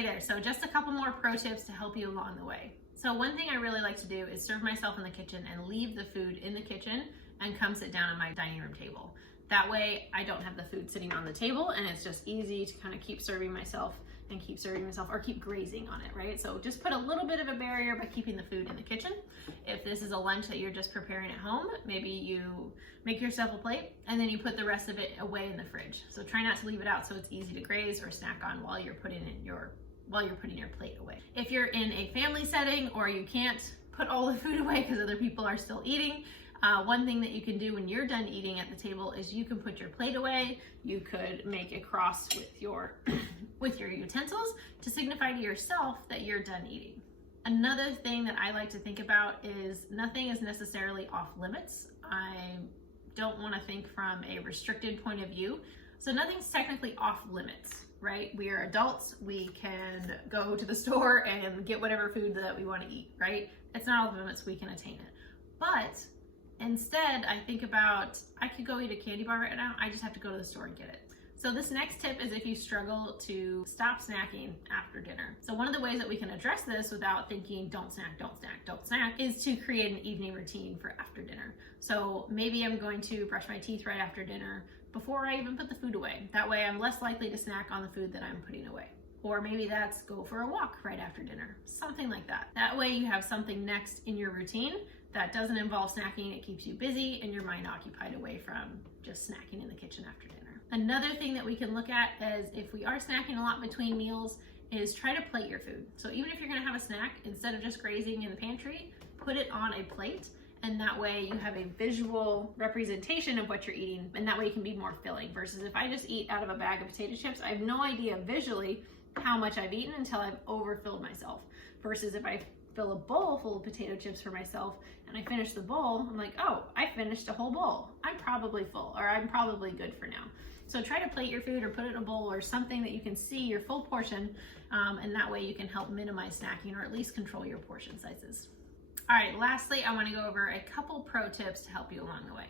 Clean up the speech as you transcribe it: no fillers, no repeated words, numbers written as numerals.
Hey there, so just a couple more pro tips to help you along the way. So one thing I really like to do is serve myself in the kitchen and leave the food in the kitchen and come sit down at my dining room table. That way I don't have the food sitting on the table and it's just easy to kind of keep serving myself or keep grazing on it, right? So just put a little bit of a barrier by keeping the food in the kitchen. If this is a lunch that you're just preparing at home, maybe you make yourself a plate and then you put the rest of it away in the fridge. So try not to leave it out so it's easy to graze or snack on while you're putting your plate away. If you're in a family setting or you can't put all the food away because other people are still eating, one thing that you can do when you're done eating at the table is you can put your plate away. You could make a cross with your utensils to signify to yourself that you're done eating. Another thing that I like to think about is nothing is necessarily off limits. I don't want to think from a restricted point of view. So nothing's technically off limits, right? We are adults. We can go to the store and get whatever food that we want to eat, right? It's not off limits. We can attain it. But instead, I think about, I could go eat a candy bar right now. I just have to go to the store and get it. So this next tip is if you struggle to stop snacking after dinner. So one of the ways that we can address this without thinking don't snack, don't snack, don't snack is to create an evening routine for after dinner. So maybe I'm going to brush my teeth right after dinner before I even put the food away. That way I'm less likely to snack on the food that I'm putting away. Or maybe that's go for a walk right after dinner, something like that. That way you have something next in your routine that doesn't involve snacking. It keeps you busy and your mind occupied away from just snacking in the kitchen after dinner. Another thing that we can look at is if we are snacking a lot between meals is try to plate your food. So even if you're gonna have a snack, instead of just grazing in the pantry, put it on a plate, and that way you have a visual representation of what you're eating, and that way it can be more filling versus if I just eat out of a bag of potato chips, I have no idea visually how much I've eaten until I've overfilled myself. Versus if I fill a bowl full of potato chips for myself and I finish the bowl, I'm like, oh, I finished a whole bowl. I'm probably full, or I'm probably good for now. So try to plate your food or put it in a bowl or something that you can see your full portion, and that way you can help minimize snacking or at least control your portion sizes. All right, lastly, I want to go over a couple pro tips to help you along the way.